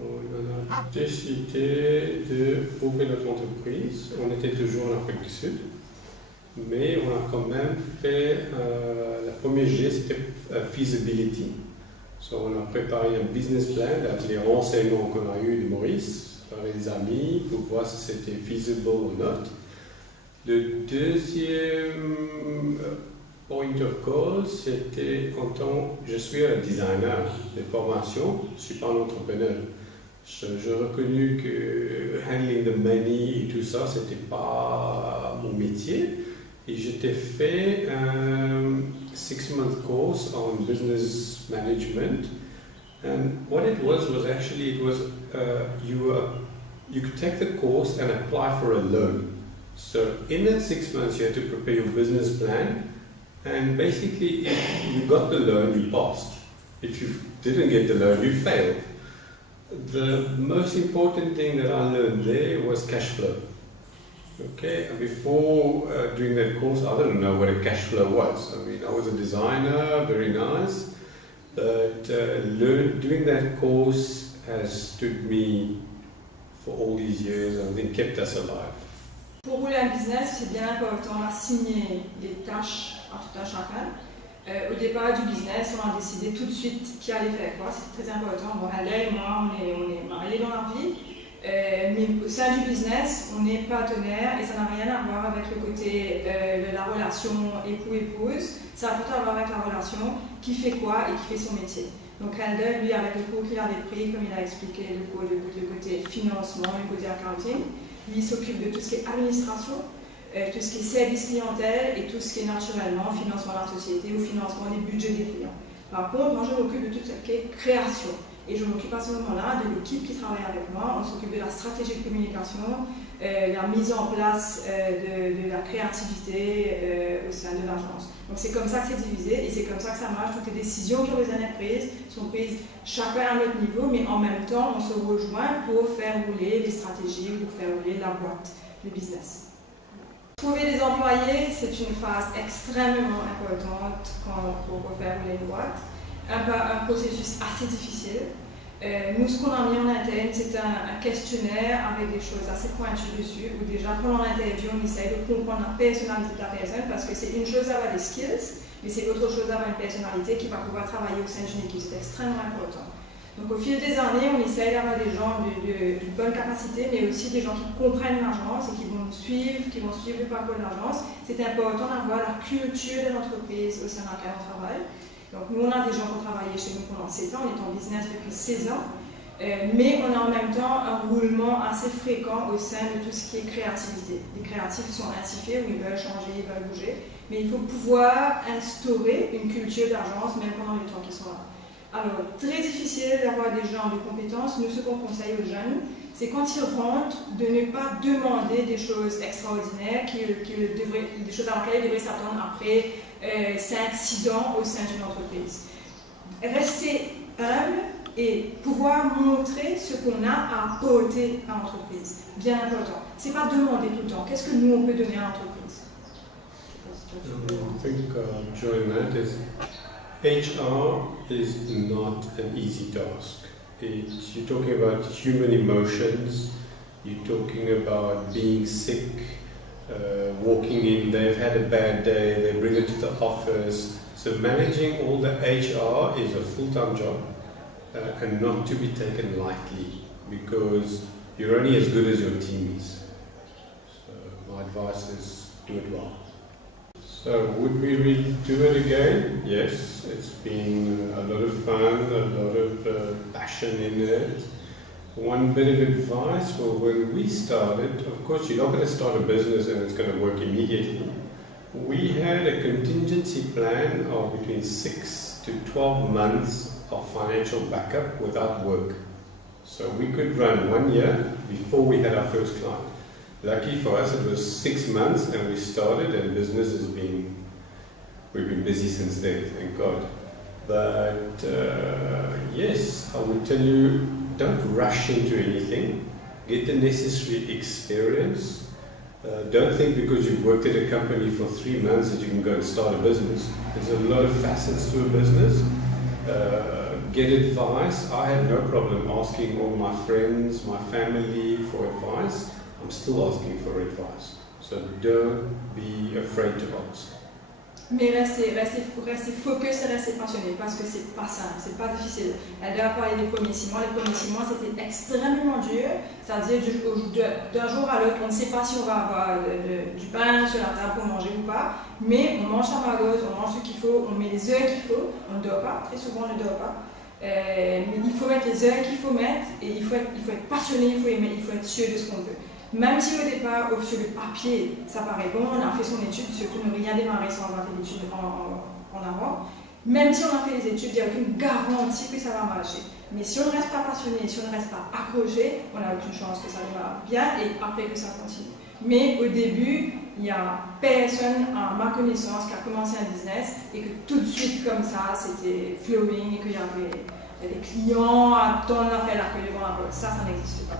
On a décidé d'ouvrir notre entreprise. On était toujours en Afrique du Sud, mais on a quand même fait la première G, c'était feasibility. So, on a préparé un business plan avec les renseignements qu'on a eu de Maurice, par les amis, pour voir si c'était feasible ou not. Le deuxième point of call, c'était je suis un designer de formation, je ne suis pas un entrepreneur. J'ai reconnu que handling the money et tout ça, c'était pas mon métier. Et j'étais fait un 6-month course on business management. And what it was actually, you could take the course and apply for a loan. So in that 6 months, you had to prepare your business plan. And basically, if you got the loan, you passed. If you didn't get the loan, you failed. The most important thing that I learned there was cash flow. Okay, and before doing that course, I didn't know what a cash flow was. I mean, I was a designer, very nice, but doing that course has stood me for all these years and I think kept us alive. Pour rouler un business, c'est bien important d'assigner des tâches à tout un chacun. Au départ du business, on a décidé tout de suite qui allait faire quoi, c'était très important. Bon, elle et moi, on est mariés dans la vie, mais au sein du business, on est partenaires et ça n'a rien à voir avec le côté de la relation époux-épouse, ça a plutôt à voir avec la relation qui fait quoi et qui fait son métier. Donc Helder, lui, avec le cours qu'il avait pris, comme il a expliqué, le côté financement, le côté accounting, lui s'occupe de tout ce qui est administration, tout ce qui est service clientèle et tout ce qui est naturellement financement de la société ou financement des budgets des clients. Par contre, moi je m'occupe de tout ce qui est création et je m'occupe à ce moment-là de l'équipe qui travaille avec moi. On s'occupe de la stratégie de communication, la mise en place de la créativité au sein de l'agence. Donc c'est comme ça que c'est divisé et c'est comme ça que ça marche. Toutes les décisions qui ont besoin d'être prises sont prises chacun à notre niveau, mais en même temps on se rejoint pour faire rouler les stratégies ou pour faire rouler la boîte, le business. Trouver des employés, c'est une phase extrêmement importante pour faire rouler une boîte. Un processus assez difficile. Nous, ce qu'on a mis en interne, c'est un questionnaire avec des choses assez pointues dessus, où déjà pendant l'interview, on essaye de comprendre la personnalité de la personne, parce que c'est une chose d'avoir des skills, mais c'est autre chose d'avoir une personnalité qui va pouvoir travailler au sein d'une équipe. C'est extrêmement important. Donc au fil des années, on essaye d'avoir des gens de bonne capacité, mais aussi des gens qui comprennent l'agence et qui vont suivre le parcours de l'agence. C'est important d'avoir la culture de l'entreprise au sein de laquelle on travaille. Donc nous, on a des gens qui ont travaillé chez nous pendant 7 ans, on est en business depuis 16 ans, mais on a en même temps un roulement assez fréquent au sein de tout ce qui est créativité. Les créatifs sont ainsi faits, où ils veulent changer, ils veulent bouger, mais il faut pouvoir instaurer une culture d'agence même pendant le temps qu'ils sont là. Alors, très difficile d'avoir des gens de compétences. Nous, ce qu'on conseille aux jeunes, c'est quand ils rentrent, de ne pas demander des choses extraordinaires, des choses à laquelle ils devraient s'attendre après 5-6 ans au sein d'une entreprise. Rester humble et pouvoir montrer ce qu'on a à apporter à l'entreprise. Bien important. Ce n'est pas demander tout le temps. Qu'est-ce que nous, on peut donner à l'entreprise? I think during that is HR is not an easy task. You're talking about human emotions, you're talking about being sick, walking in, they've had a bad day, they bring it to the office. So managing all the HR is a full-time job and not to be taken lightly because you're only as good as your team is. So my advice is do it well. So would we redo it again? Yes, it's been a lot of fun, a lot of passion in it. One bit of advice, well, when we started, of course you're not going to start a business and it's going to work immediately. We had a contingency plan of between 6 to 12 months of financial backup without work. So we could run 1 year before we had our first client. Lucky for us, it was 6 months and we started, and business we've been busy since then, thank God. But yes, I would tell you, don't rush into anything. Get the necessary experience. Don't think because you've worked at a company for 3 months that you can go and start a business. There's a lot of facets to a business. get advice. I had no problem asking all my friends, my family for advice. I'm still asking for advice. So don't be afraid to ask. Mais rester focus et rester passionné parce que c'est pas simple, c'est pas difficile. Elle a parlé des premiers 6 mois. Les premiers 6 mois c'était extrêmement dur, c'est-à-dire d'un jour à l'autre, on ne sait pas si on va avoir du pain sur la table pour manger ou pas, mais on mange sa margote, on mange ce qu'il faut, on met les heures qu'il faut, on ne dort pas, très souvent on ne dort pas. Mais il faut mettre les heures qu'il faut mettre et il faut être passionné, il faut être sûr de ce qu'on veut. Même si au départ, sur le papier, ça paraît bon, on a fait son étude, surtout ne rien démarrer sans avoir fait l'étude en avant. Même si on a fait les études, il n'y a aucune garantie que ça va marcher. Mais si on ne reste pas passionné, si on ne reste pas accroché, on n'a aucune chance que ça va bien et après que ça continue. Mais au début, il n'y a personne, à ma connaissance, qui a commencé un business et que tout de suite comme ça, c'était flowing et qu'il y avait des clients à temps à faire l'accueil devant la porte. Ça n'existe pas.